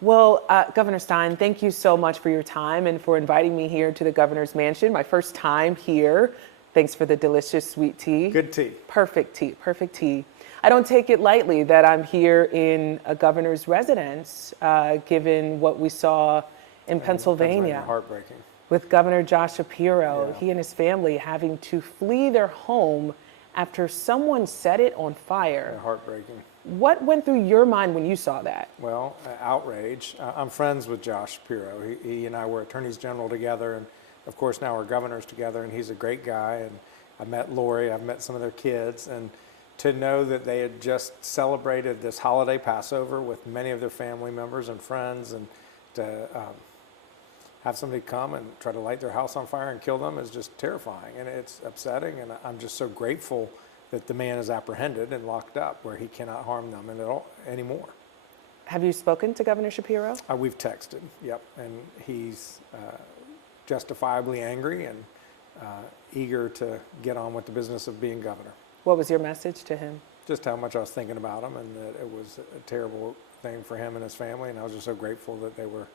Well, Governor Stein, thank you so much for your time and for inviting me here to the governor's mansion. My first time here. Thanks for the delicious sweet tea. Good tea. Perfect tea, perfect tea. I don't take it lightly that I'm here in a governor's residence, given what we saw in Pennsylvania. Heartbreaking. With Governor Josh Shapiro, Yeah. he and his family having to flee their home after someone set it on fire. Yeah, heartbreaking. What went through your mind when you saw that? Well, outrage. I'm friends with Josh Shapiro. He and I were attorneys general together, and of course now we're governors together, and he's a great guy. And I met Lori, I've met some of their kids, and to know that they had just celebrated this holiday Passover with many of their family members and friends, and to have somebody come and try to light their house on fire and kill them is just terrifying, and it's upsetting, and I'm just so grateful that the man is apprehended and locked up where he cannot harm them anymore. Have you spoken to Governor Shapiro? We've texted, yep, and he's justifiably angry and eager to get on with the business of being governor. What was your message to him? Just how much I was thinking about him, and that it was a terrible thing for him and his family, and I was just so grateful that they were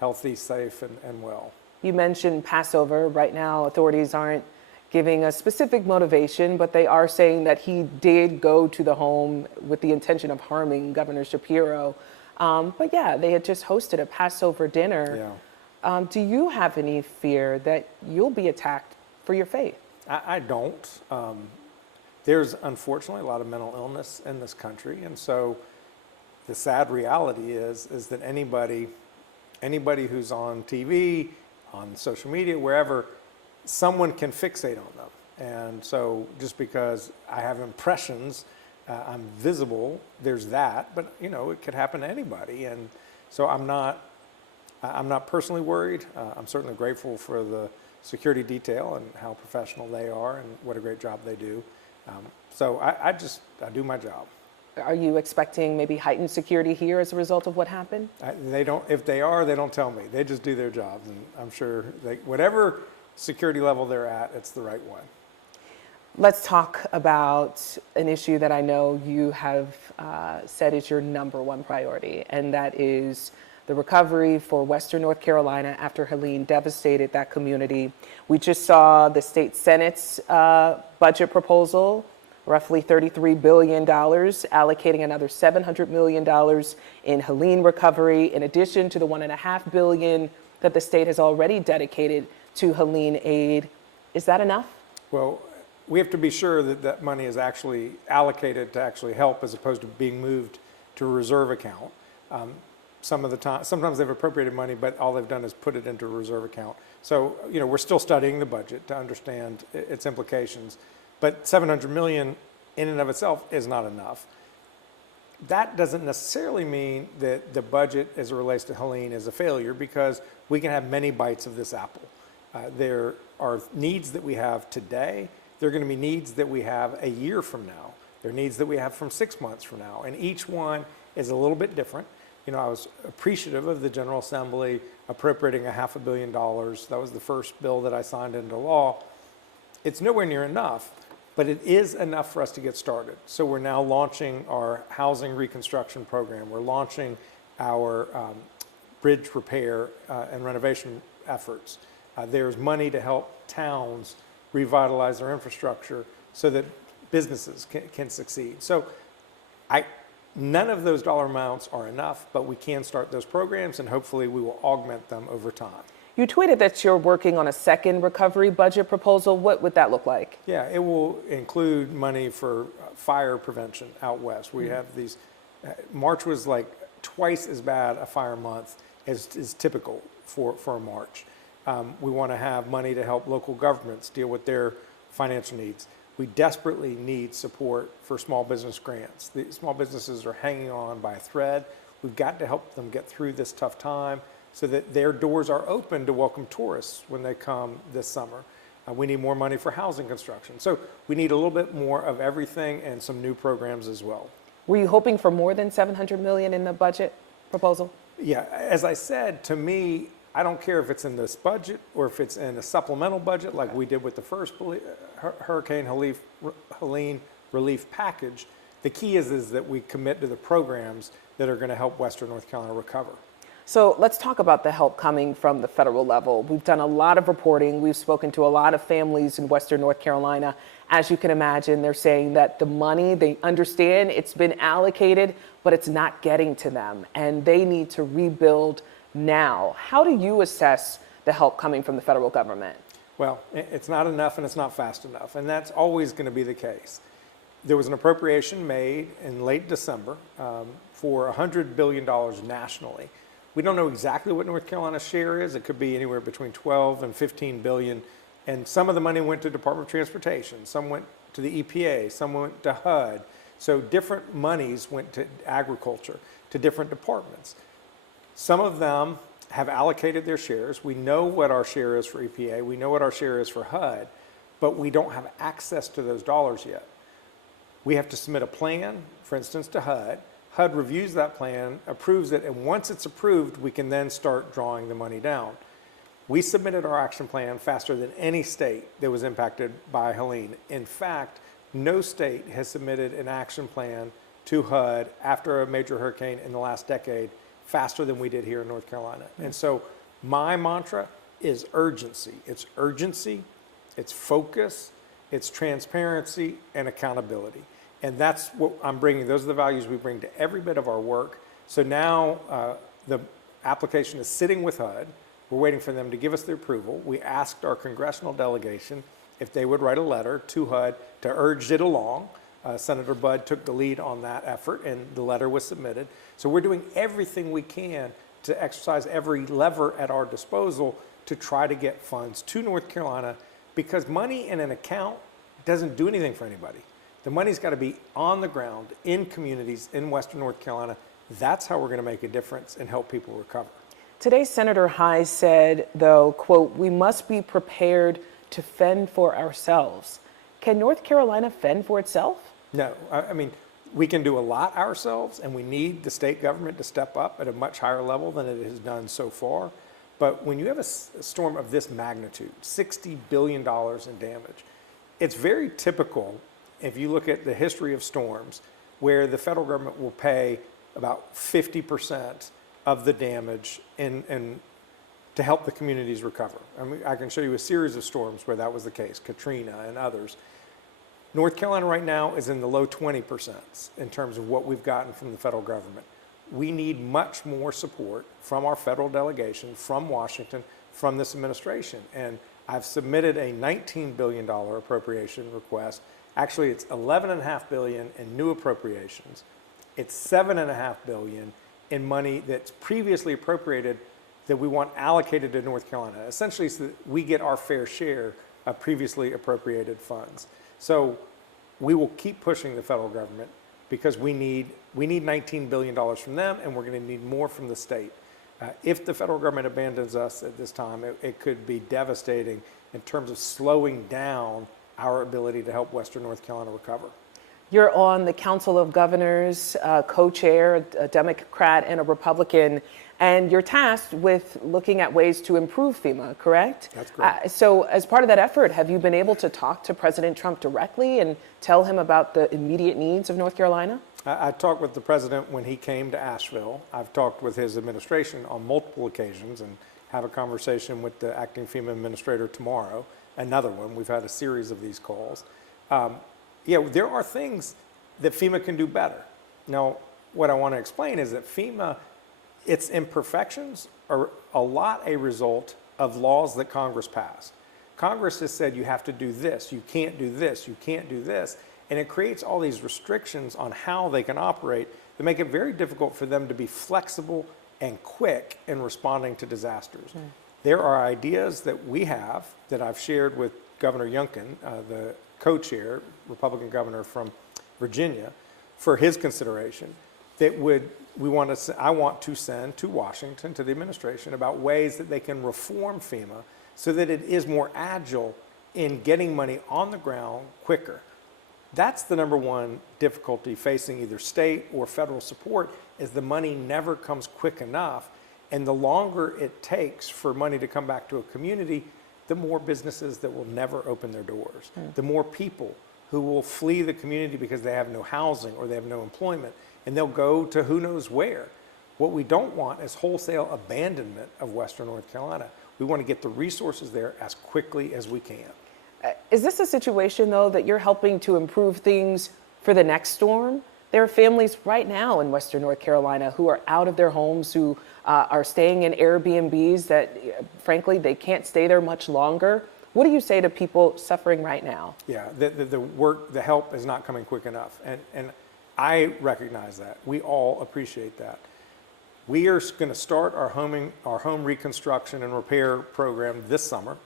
healthy, safe, and well. You mentioned Passover. Right now, authorities aren't giving a specific motivation, but they are saying that he did go to the home with the intention of harming Governor Shapiro. But yeah, they had just hosted a Passover dinner. Yeah. Do you have any fear that you'll be attacked for your faith? I don't. There's unfortunately a lot of mental illness in this country, and so the sad reality is that anybody who's on TV, on social media, wherever, someone can fixate on them. And so just because I have impressions, I'm visible, there's that, but it could happen to anybody. And so I'm not personally worried. I'm certainly grateful for the security detail and how professional they are and what a great job they do. So I do my job. Are you expecting maybe heightened security here as a result of what happened? They don't. If they are, they don't tell me. They just do their jobs, and I'm sure whatever security level they're at, it's the right one. Let's talk about an issue that I know you have said is your number one priority, and that is the recovery for Western North Carolina after Helene devastated that community. We just saw the state Senate's budget proposal, roughly $33 billion, allocating another $700 million in Helene recovery, in addition to the $1.5 billion that the state has already dedicated to Helene aid. Is that enough? Well, we have to be sure that that money is actually allocated to actually help, as opposed to being moved to a reserve account. Sometimes they've appropriated money, but all they've done is put it into a reserve account. So, we're still studying the budget to understand its implications. But $700 million in and of itself is not enough. That doesn't necessarily mean that the budget as it relates to Helene is a failure, because we can have many bites of this apple. There are needs that we have today. There are going to be needs that we have a year from now. There are needs that we have from 6 months from now. And each one is a little bit different. I was appreciative of the General Assembly appropriating $500 million. That was the first bill that I signed into law. It's nowhere near enough, but it is enough for us to get started. So we're now launching our housing reconstruction program. We're launching our bridge repair and renovation efforts. There's money to help towns revitalize their infrastructure so that businesses can succeed. So none of those dollar amounts are enough, but we can start those programs, and hopefully we will augment them over time. You tweeted that you're working on a second recovery budget proposal. What would that look like? Yeah, it will include money for fire prevention out west. We have these, March was like twice as bad a fire month as is typical for a March. We want to have money to help local governments deal with their financial needs. We desperately need support for small business grants. The small businesses are hanging on by a thread. We've got to help them get through this tough time so that their doors are open to welcome tourists when they come this summer. We need more money for housing construction. So we need a little bit more of everything and some new programs as well. Were you hoping for more than $700 million in the budget proposal? Yeah, as I said, to me, I don't care if it's in this budget or if it's in a supplemental budget like we did with the first Hurricane Helene relief package. The key is that we commit to the programs that are going to help Western North Carolina recover. So let's talk about the help coming from the federal level. We've done a lot of reporting. We've spoken to a lot of families in Western North Carolina. As you can imagine, they're saying that the money, they understand it's been allocated, but it's not getting to them, and they need to rebuild now. How do you assess the help coming from the federal government? Well, it's not enough and it's not fast enough, and that's always going to be the case. There was an appropriation made in late December for $100 billion nationally. We don't know exactly what North Carolina's share is. It could be anywhere between 12 and 15 billion. And some of the money went to Department of Transportation. Some went to the EPA. Some went to HUD. So different monies went to agriculture, to different departments. Some of them have allocated their shares. We know what our share is for EPA. We know what our share is for HUD, but we don't have access to those dollars yet. We have to submit a plan, for instance, to HUD. HUD reviews that plan, approves it, and once it's approved, we can then start drawing the money down. We submitted our action plan faster than any state that was impacted by Helene. In fact, no state has submitted an action plan to HUD after a major hurricane in the last decade faster than we did here in North Carolina. And so my mantra is urgency. It's urgency, it's focus, it's transparency, and accountability. And that's what I'm bringing. Those are the values we bring to every bit of our work. So now the application is sitting with HUD. We're waiting for them to give us their approval. We asked our congressional delegation if they would write a letter to HUD to urge it along. Senator Budd took the lead on that effort, and the letter was submitted. So we're doing everything we can to exercise every lever at our disposal to try to get funds to North Carolina, because money in an account doesn't do anything for anybody. The money's got to be on the ground in communities in Western North Carolina. That's how we're going to make a difference and help people recover. Today, Senator Hyde said, though, quote, "We must be prepared to fend for ourselves." Can North Carolina fend for itself? No, I mean, we can do a lot ourselves, and we need the state government to step up at a much higher level than it has done so far. But when you have a storm of this magnitude, $60 billion in damage, it's very typical, if you look at the history of storms, where the federal government will pay about 50% of the damage to help the communities recover. I mean, I can show you a series of storms where that was the case, Katrina and others. North Carolina right now is in the low 20% in terms of what we've gotten from the federal government. We need much more support from our federal delegation, from Washington, from this administration. And I've submitted a $19 billion appropriation request. Actually, it's $11.5 billion in new appropriations. It's $7.5 billion in money that's previously appropriated that we want allocated to North Carolina, essentially so that we get our fair share of previously appropriated funds. So we will keep pushing the federal government because we need $19 billion from them, and we're going to need more from the state. If the federal government abandons us at this time, it could be devastating in terms of slowing down our ability to help Western North Carolina recover. You're on the Council of Governors, co-chair, a Democrat and a Republican, and you're tasked with looking at ways to improve FEMA, correct? That's correct. So as part of that effort, have you been able to talk to President Trump directly and tell him about the immediate needs of North Carolina? I talked with the president when he came to Asheville. I've talked with his administration on multiple occasions and have a conversation with the acting FEMA administrator tomorrow, another one. We've had a series of these calls. Yeah, there are things that FEMA can do better. Now, what I want to explain is that FEMA, its imperfections are a lot a result of laws that Congress passed. Congress has said you have to do this, you can't do this, you can't do this, and it creates all these restrictions on how they can operate that make it very difficult for them to be flexible and quick in responding to disasters. There are ideas that we have that I've shared with Governor Youngkin, the co-chair, Republican governor from Virginia, for his consideration, that I want to send to Washington, to the administration, about ways that they can reform FEMA so that it is more agile in getting money on the ground quicker. That's the number one difficulty facing either state or federal support, is the money never comes quick enough. And the longer it takes for money to come back to a community, the more businesses that will never open their doors, the more people who will flee the community because they have no housing or they have no employment, and they'll go to who knows where. What we don't want is wholesale abandonment of Western North Carolina. We want to get the resources there as quickly as we can. Is this a situation, though, that you're helping to improve things for the next storm? There are families right now in Western North Carolina who are out of their homes, who are staying in Airbnbs that, frankly, they can't stay there much longer. What do you say to people suffering right now? Yeah, the help is not coming quick enough. And I recognize that. We all appreciate that. We are going to start our home reconstruction and repair program this summer.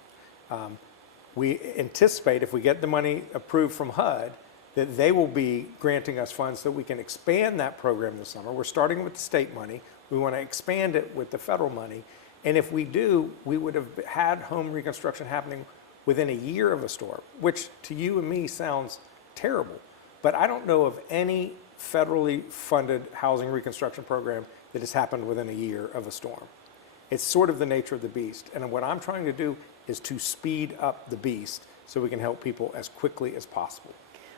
We anticipate, if we get the money approved from HUD, that they will be granting us funds so we can expand that program this summer. We're starting with the state money. We want to expand it with the federal money. And if we do, we would have had home reconstruction happening within a year of a storm, which to you and me sounds terrible. But I don't know of any federally funded housing reconstruction program that has happened within a year of a storm. It's sort of the nature of the beast. And what I'm trying to do is to speed up the beast so we can help people as quickly as possible.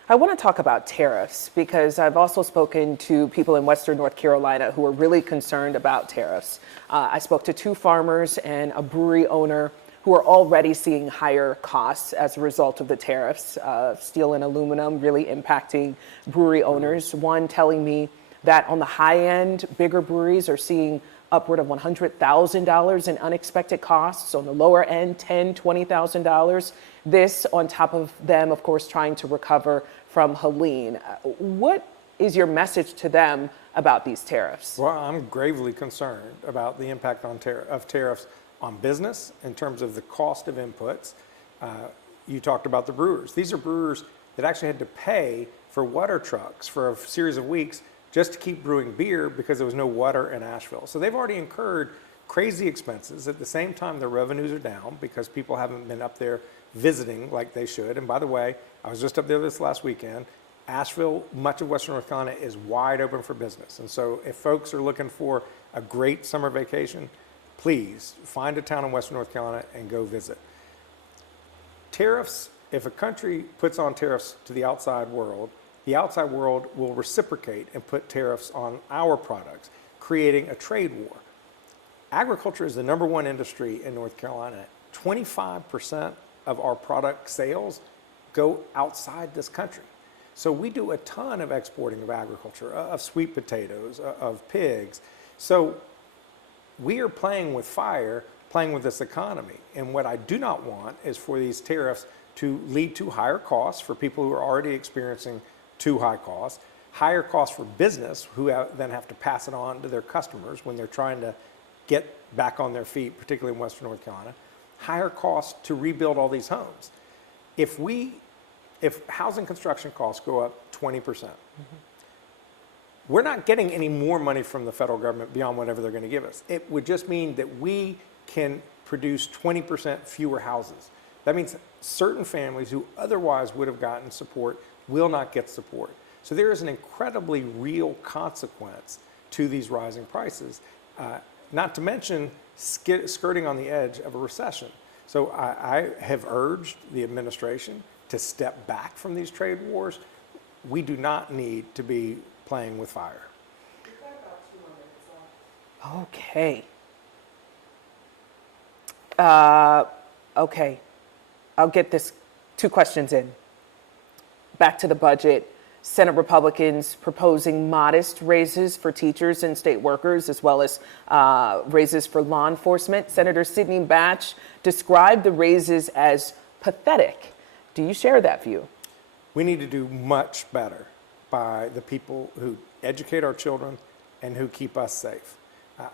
I want to talk about tariffs because I've also spoken to people in Western North Carolina who are really concerned about tariffs. I spoke to 2 farmers and a brewery owner who are already seeing higher costs as a result of the tariffs. Steel and aluminum really impacting brewery owners. One telling me that on the high end, bigger breweries are seeing upward of $100,000 in unexpected costs. On the lower end, $10,000, $20,000. This on top of them, of course, trying to recover from Helene. What is your message to them about these tariffs? Well, I'm gravely concerned about the impact of tariffs on business in terms of the cost of inputs. You talked about the brewers. These are brewers that actually had to pay for water trucks for a series of weeks just to keep brewing beer because there was no water in Asheville. So they've already incurred crazy expenses. At the same time, their revenues are down because people haven't been up there visiting like they should. And by the way, I was just up there this last weekend. Asheville, much of Western North Carolina is wide open for business. And so if folks are looking for a great summer vacation, please find a town in Western North Carolina and go visit. Tariffs, if a country puts on tariffs to the outside world will reciprocate and put tariffs on our products, creating a trade war. Agriculture is the #1 industry in North Carolina. 25% of our product sales go outside this country. So we do a ton of exporting of agriculture, of sweet potatoes, of pigs. So we are playing with fire, playing with this economy. And what I do not want is for these tariffs to lead to higher costs for people who are already experiencing too high costs, higher costs for business who then have to pass it on to their customers when they're trying to get back on their feet, particularly in Western North Carolina, higher costs to rebuild all these homes. If housing construction costs go up 20%, we're not getting any more money from the federal government beyond whatever they're going to give us. It would just mean that we can produce 20% fewer houses. That means certain families who otherwise would have gotten support will not get support. So there is an incredibly real consequence to these rising prices, not to mention skirting on the edge of a recession. So I have urged the administration to step back from these trade wars. We do not need to be playing with fire. We've got about 2 more minutes left. Okay. I'll get this 2 questions in. Back to the budget. Senate Republicans proposing modest raises for teachers and state workers, as well as raises for law enforcement. Senator Sidney Batch described the raises as pathetic. Do you share that view? We need to do much better by the people who educate our children and who keep us safe.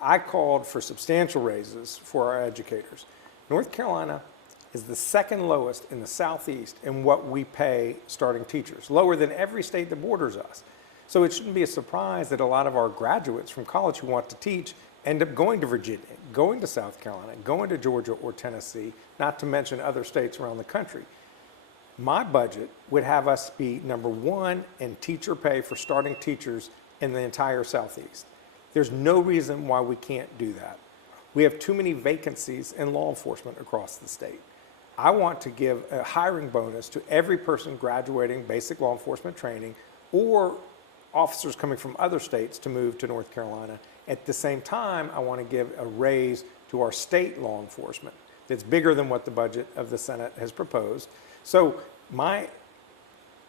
I called for substantial raises for our educators. North Carolina is the second lowest in the Southeast in what we pay starting teachers, lower than every state that borders us. So it shouldn't be a surprise that a lot of our graduates from college who want to teach end up going to Virginia, going to South Carolina, going to Georgia or Tennessee, not to mention other states around the country. My budget would have us be #1 in teacher pay for starting teachers in the entire Southeast. There's no reason why we can't do that. We have too many vacancies in law enforcement across the state. I want to give a hiring bonus to every person graduating basic law enforcement training or officers coming from other states to move to North Carolina At the same time, I want to give a raise to our state law enforcement that's bigger than what the budget of the Senate has proposed. So my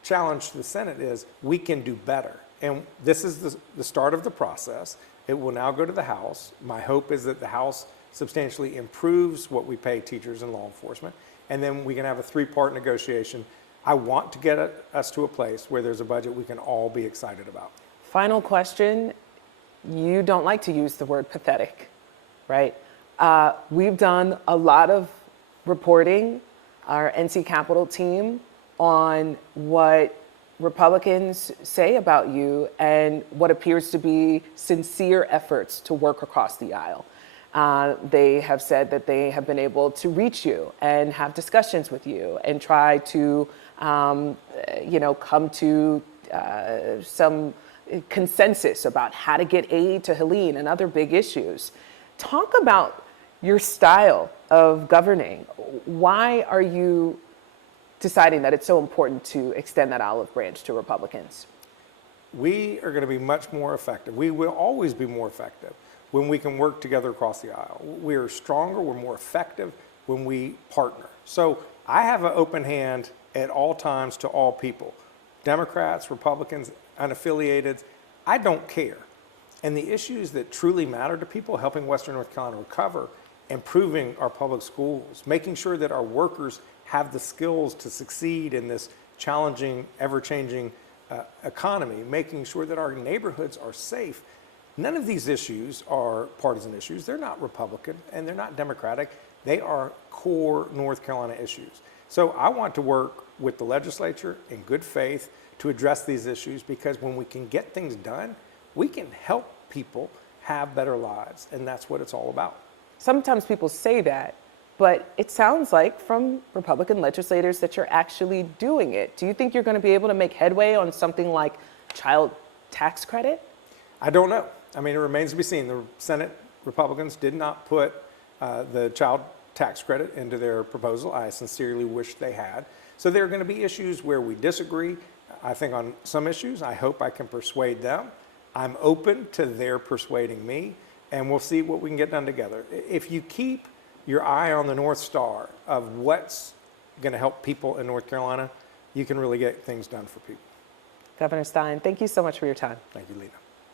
challenge to the Senate is we can do better. And this is the start of the process. It will now go to the House. My hope is that the House substantially improves what we pay teachers and law enforcement, and then we can have a three-part negotiation. I want to get us to a place where there's a budget we can all be excited about. Final question. You don't like to use the word pathetic, right? We've done a lot of reporting, our NC Capitol team, on what Republicans say about you and what appears to be sincere efforts to work across the aisle. They have said that they have been able to reach you and have discussions with you and try to, come to some consensus about how to get aid to Helene and other big issues. Talk about your style of governing. Why are you deciding that it's so important to extend that olive branch to Republicans? We are going to be much more effective. We will always be more effective when we can work together across the aisle. We are stronger, we're more effective when we partner. So I have an open hand at all times to all people, Democrats, Republicans, unaffiliated. I don't care. And the issues that truly matter to people, helping Western North Carolina recover, improving our public schools, making sure that our workers have the skills to succeed in this challenging, ever-changing economy, making sure that our neighborhoods are safe. None of these issues are partisan issues. They're not Republican and they're not Democratic. They are core North Carolina issues. So I want to work with the legislature in good faith to address these issues, because when we can get things done, we can help people have better lives, and that's what it's all about. Sometimes people say that, but it sounds like from Republican legislators that you're actually doing it. Do you think you're going to be able to make headway on something like child tax credit? I don't know. I mean, it remains to be seen. The Senate Republicans did not put the child tax credit into their proposal. I sincerely wish they had. So there are going to be issues where we disagree. I think on some issues, I hope I can persuade them. I'm open to their persuading me, and we'll see what we can get done together. If you keep your eye on the North Star of what's going to help people in North Carolina, you can really get things done for people. Governor Stein, thank you so much for your time. Thank you, Lena.